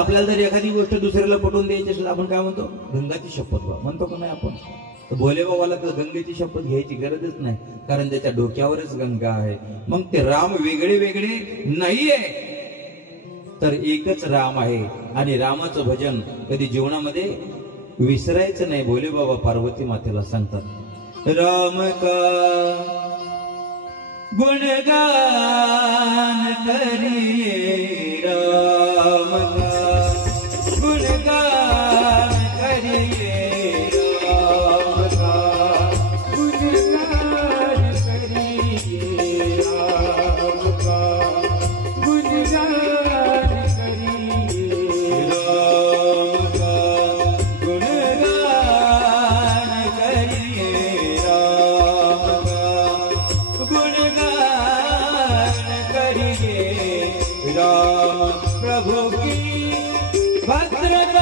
आपल्याला जर एखादी गोष्ट दुसऱ्याला पटवून द्यायची असेल आपण काय म्हणतो, गंगाची शपथ बा म्हणतो का नाही आपण. तर भोले बाबाला तर गंगेची शपथ घ्यायची गरजच नाही, कारण त्याच्या डोक्यावरच गंगा आहे. मग ते राम वेगळे वेगळे नाहीये, तर एकच राम आहे. आणि रामाचं भजन कधी जीवनामध्ये विसरायचं नाही. भोले बाबा पार्वती मातेला सांगतात, राम का गुणगान करिए, राम का गुणगान करिए, राम का गुणगान करिए, राम का गुणगान करिए, राम का गुणगान करिए, राम का गुणगान करिए, राम प्रभु की भद्रता